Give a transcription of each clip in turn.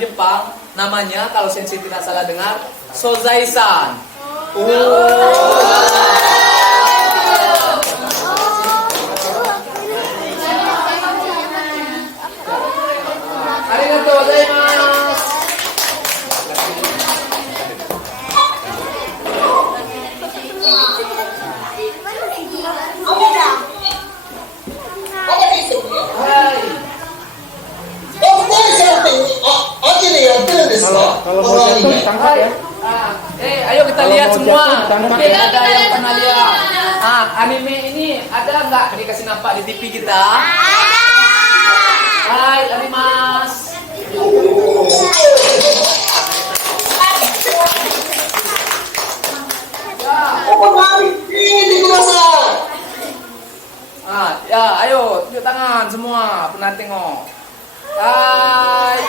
Jepang namanya kalau Sensei tidak salah dengar Sozai-san. Arigatou gozaimasu. Kalau mau jatuh tangkap ya. Ayo kita lihat semua. Jatuh, Mungkin ada yang pernah lihat. Anime ini ada nggak dikasih nampak di TV kita? Hai, arimas. Ya, ayo tunjuk tangan semua. Pernah tengok? Hai.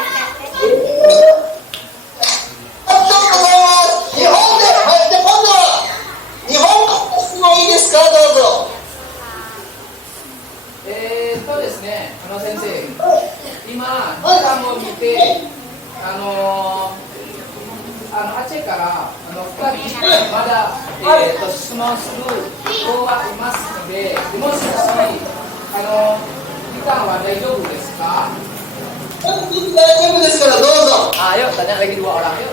ですね、先生、今、時間を見て、あっちから2人まだ、質問する人がいますので、もし時間は大丈夫ですか？大丈夫ですからどうぞ。Ayo, tanya lagi 2 orang, yuk.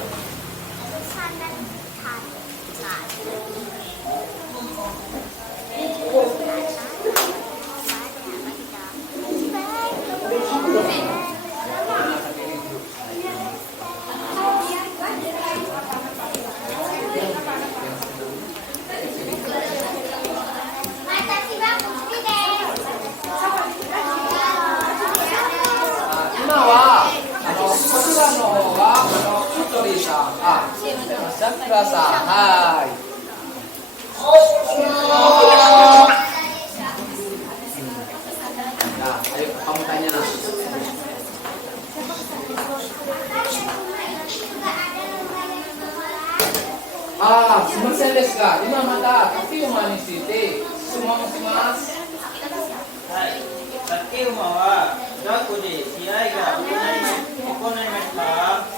Hai. Nah, ayo kamu tanya. Sumimasen desu ka? Ima mata kakeyuma ni tsuite sumono shimasu. はい。竹馬は学校で試合が行いました。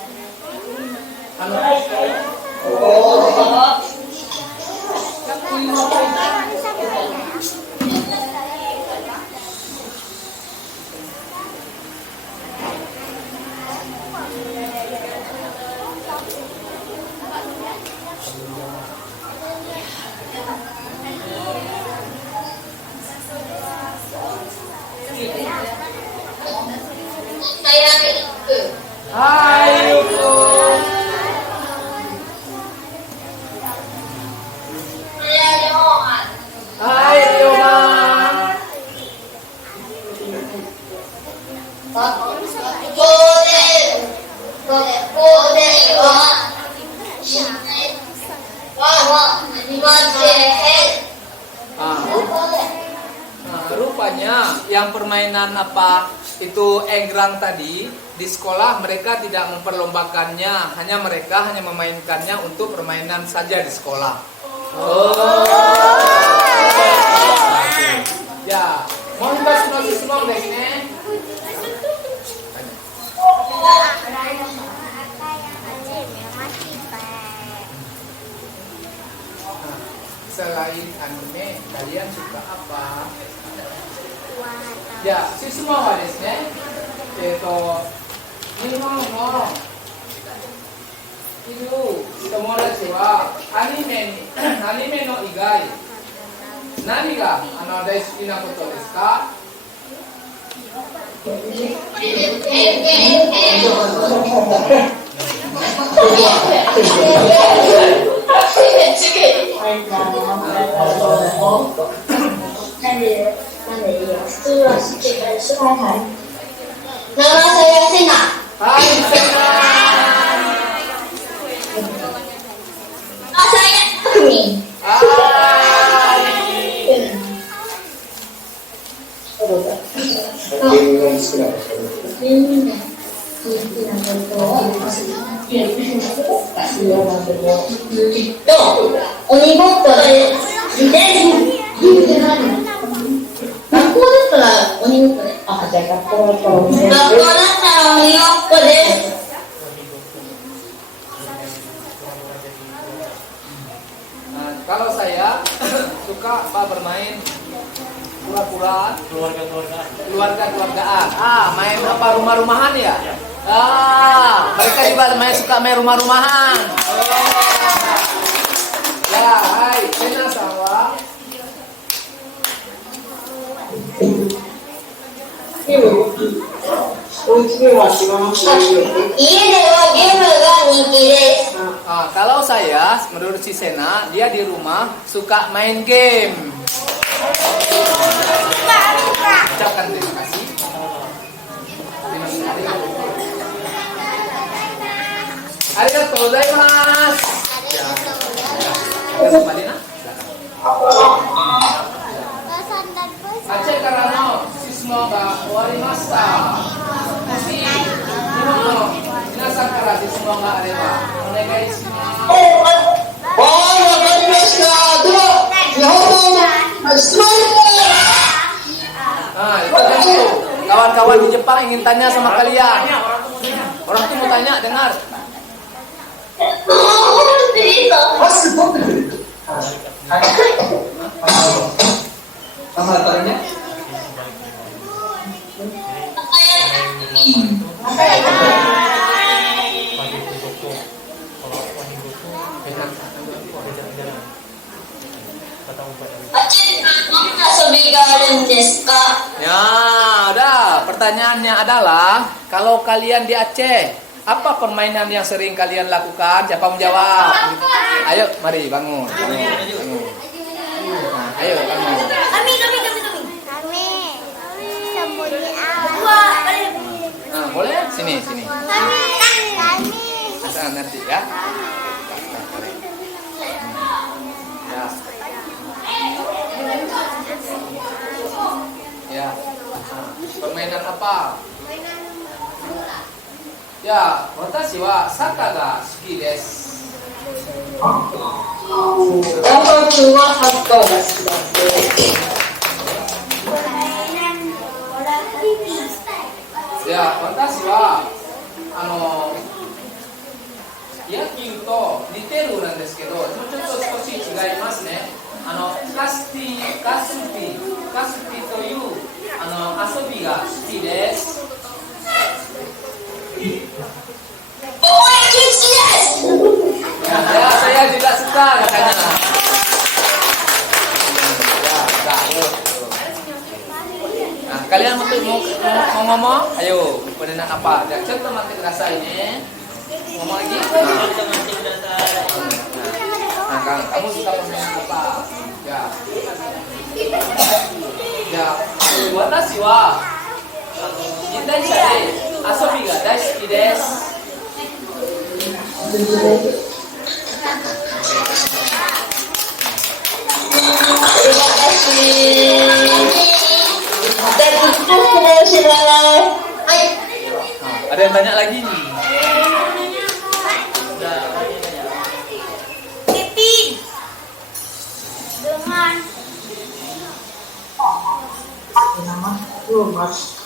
Hai, Yuko. Hai, Ryoman. Rupanya yang permainan apa itu egrang tadi di sekolah mereka tidak memperlombakannya, hanya mereka hanya memainkannya untuk permainan saja di sekolah. Ya, mohon kasih semua guys nih. Selain anime, kalian suka apa? Ya, semua desu ne. 日本のいる友達はアニメの以外何が大好きなことですか？Nama saya Sena. Hai Sena. Nama saya Agni. Hai. Oniごっこで自転車。学校だったら鬼ごっこで。学校だったら鬼ごっこで bermain pura-pura keluarga-keluargaan. main apa rumah-rumahan ya? Ya. Mereka juga suka main rumah-rumahan. Ya, hai, kena sawa. Kalau saya, menurut si Sena, dia di rumah suka main game. Ucapkan terima kasih. Arigatou gozaimasu. Ya, Marina. Aceh karano sismo ga owarimashita. Moshi nihon no minasan kara sismo ga areba onegai shimasu. Itu kan tuh. Kawan-kawan di Jepang ingin tanya sama kalian. Orang tuh mau tanya, dengar. Apa caranya? Ya, udah. Pertanyaannya adalah, kalau kalian di Aceh, apa permainan yang sering kalian lakukan? Siapa mau jawab? Ayo, mari bangun. Bangun. Nah, ayo bangun. Kami. Sembunyi awal. Nah, boleh? Sini. Kami. Nah, nanti ya. Ya. Ya. Nah, permainan apa? Ya, watashi wa saka ga suki desu. Ya, watashi wa yakyuu to niteru nan desu kedo, chotto skoshi chigaimasu ne. Kasupi toいう遊びが好きです。Ya, saya juga suka katanya. Ya. Nah, kalian mau ngomong? Ayo, pada nak apa? Contoh mati kerasa ini. Ngomong lagi? Nah, kamu suka permainan apa? Ya, watashi wa Indonesia de asobi ga daisuki desu. Ada yang tanya lagi? Pipin.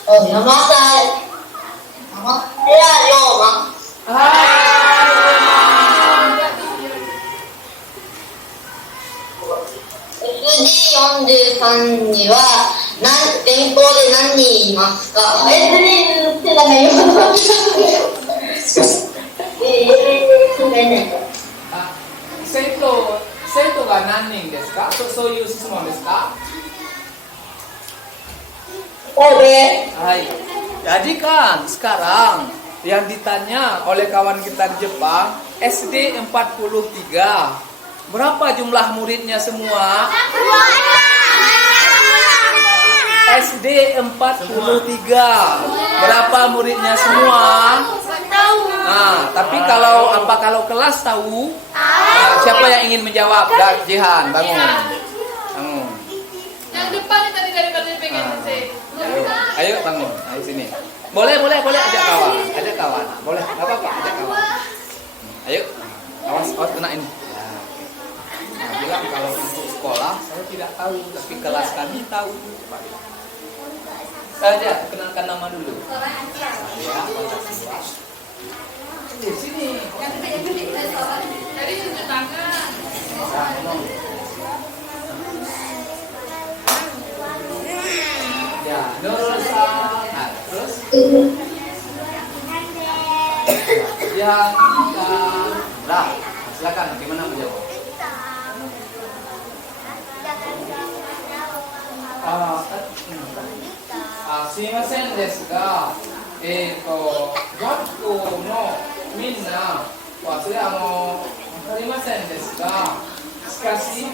Dengan Seito ga nannin desu ka? Soいう質問ですか? Hai. Jadi kan sekarang yang ditanya oleh kawan kita di Jepang, SD 43. Berapa jumlah muridnya semua? SD 43. Berapa muridnya semua? Nah, tapi kalau kelas tahu? Nah, siapa yang ingin menjawab? Jihan, bangun. Bangun. Yang depan yang tadi dari pengen sih. Ayo bangun, ayo sini. Boleh ajak kawan. Boleh, nggak apa-apa, ajak kawan. Ayo, awas kena ini. Nah, bilang kalau untuk sekolah saya tidak tahu, tapi kelas kami tahu. Saja kenalkan nama dulu. Saya Pancasila. Di sini. Tadi cuci tangan. Yang lah, silakan. Gimana menjawab? Sumimasen desu ga, 学校のみんなはそれわかりませんですが、しかし、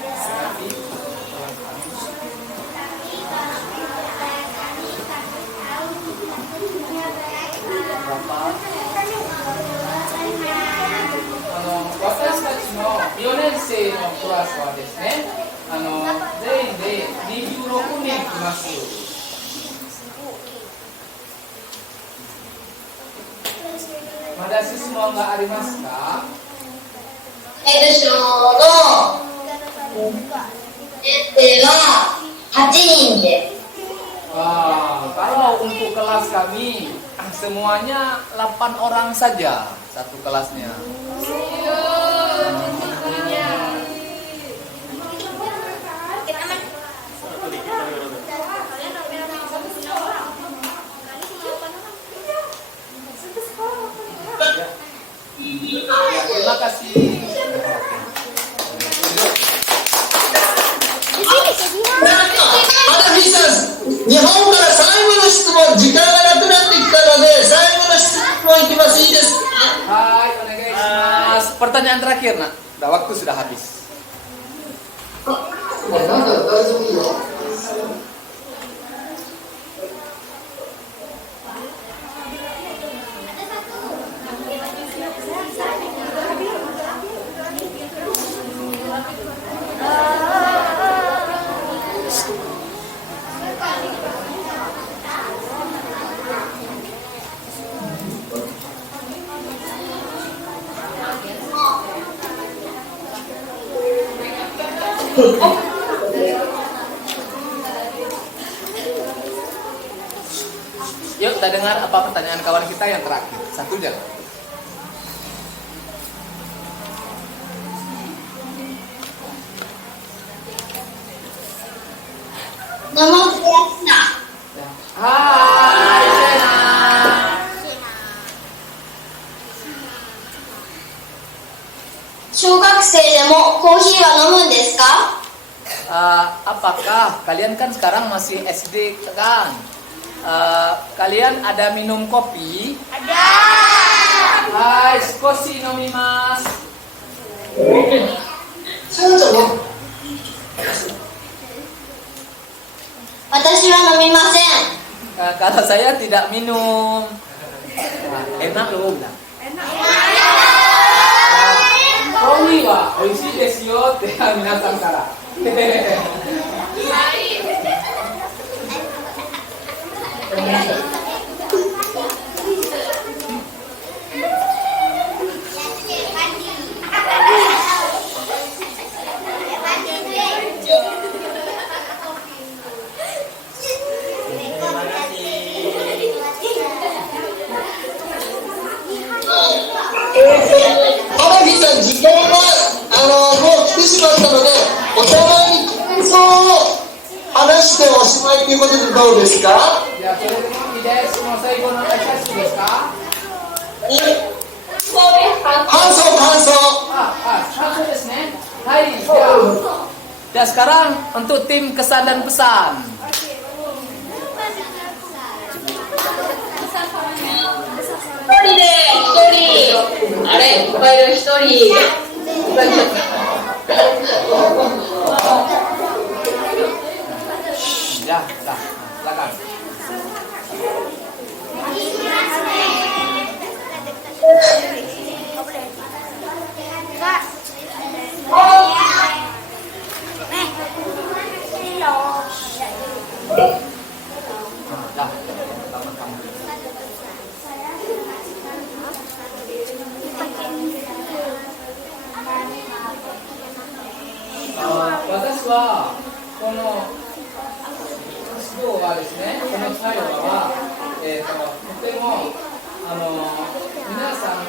私たちの4年生のクラスはですね、全員で26人います。まだ質問がありますか？小の年生は8人です。Kalau untuk kelas kami semuanya 8 orang saja satu kelasnya. Terima kasih. 花火さん、日本から最後の質問、時間がなくなってきたので、最後の質問いきます。いいですか？Hai, onegaishimasu. Pertanyaan terakhir, Nak. Waktu sudah habis. なんだ、大丈夫よ。Yuk kita dengar apa pertanyaan kawan kita yang terakhir. Satu aja. Nama saya Sina. Hai, Sena. Apakah kalian kan sekarang masih SD kan? Kalian ada minum kopi? Ada. Hai, skoshi nomimasu. Watashi wa nomimasen. Kalau saya tidak minum. Enak loh bilang. Kopi wa oishii desu yo te minasan kara.花火さん、時間がもう来てしまったので、お互いに感想を話しておしまいということでどうですか？じゃあそれでもいいです。もう最後の挨拶ですか？感想。感想ですね。はい。じゃあsekarang untuk tim kesan dan pesan. あれ、いっぱいいる一人。Ya, dah. Silakan. Dah. Kamu. 私はこの活動はですね、この会話は、とても皆さ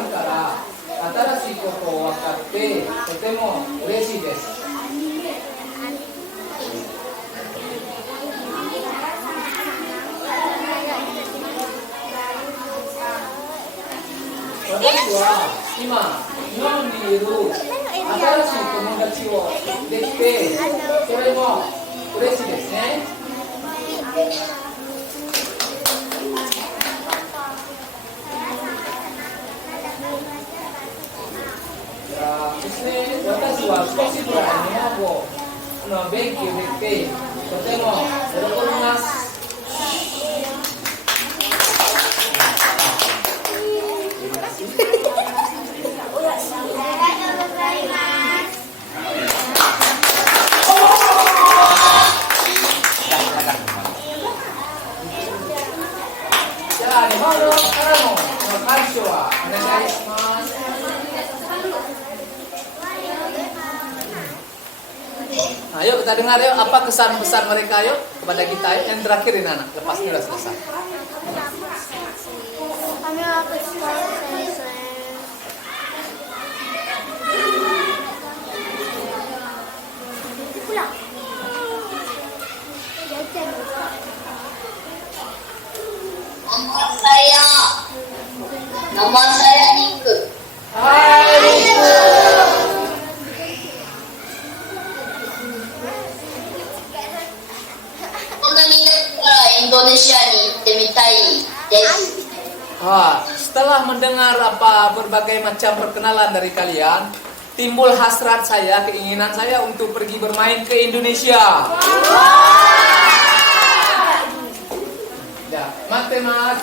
んから新しいことを分かってとても嬉しいです。私は今のにいる新しい友達をできて、それも嬉しいですね。そして私は少しぐらい日本語の勉強できて、とても喜びます。じゃあ日本語からの解消はお願いします。Ayo kita dengar yuk apa kesan-pesan mereka yuk kepada kita yuk. Yang terakhir ini anak, lepas ini udah selesai. Kami akan selesai. Pulang. Nama saya Niku. Hai Niku. こんなになったらインドネシアに行ってみたいです。 Setelah mendengar apa berbagai macam perkenalan dari kalian, timbul hasrat saya, keinginan saya untuk pergi bermain ke Indonesia. Ya, matemat.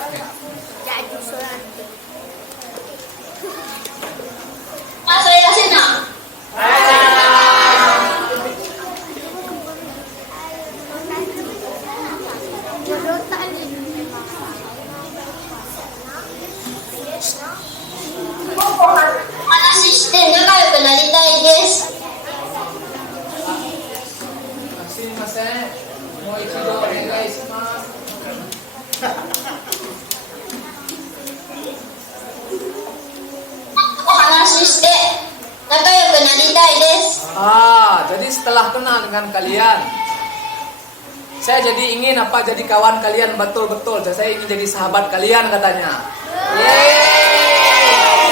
Mas saya senang. Masih仲良くなりたいです。 Sumimasen. Mau ichido onegai shimasu. お話しして仲良くなりたいです。 Jadi setelah kenal dengan kalian, saya jadi ingin jadi kawan kalian betul-betul. Saya ingin jadi sahabat kalian katanya. Yeay.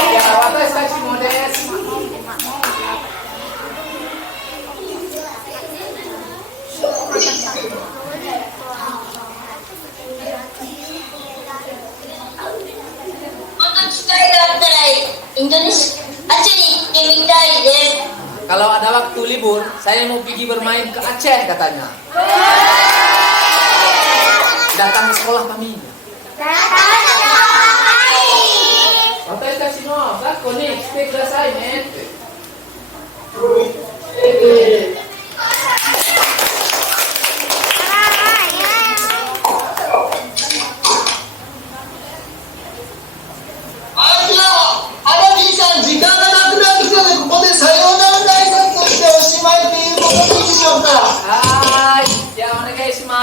Ya, watashi mo desu. Kalau ada waktu libur, saya mau pergi bermain ke Aceh katanya. Datang ke sekolah kami. Watashi no sakko ni shite kudasai ne.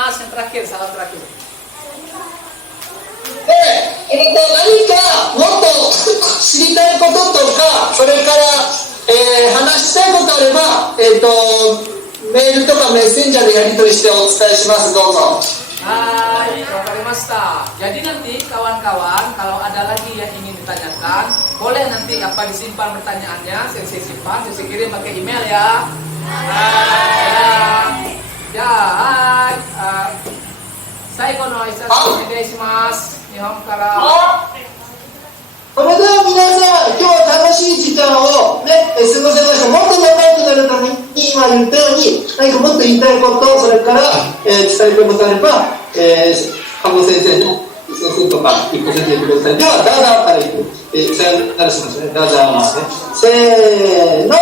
Yang terakhir, salam terakhir. 何かもっと知りたいこととか、それから、話したいことあれば、メールとかメッセンジャーでやり取りしてお伝えします。どうぞ。Hai, wakarimashita. Jadi nanti kawan-kawan kalau ada lagi yang ingin ditanyakan, boleh nanti disimpan pertanyaannya, saya simpan, saya kirim pakai email ya. Hai. Ya, hai. Saya kono isasu onegaishimasu. Nihon kara. それでは皆さん、今日は楽しい時間を、ね、過ごせました。もっと仲良くなるために、今言ったように、何かもっと言いたいこと、それから、伝えたいことあれば、看護先生の先生とか、一個先生ください。では、ダーダーからいく。さよならしますね。ダーダーですね。せーの。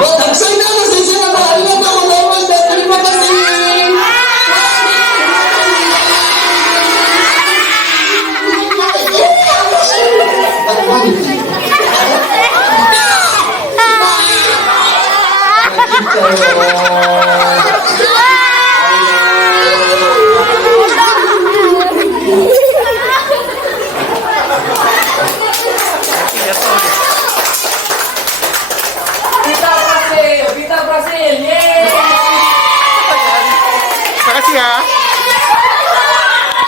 たくさんいたの先生方、ありがとうございました。terima kasih。ya.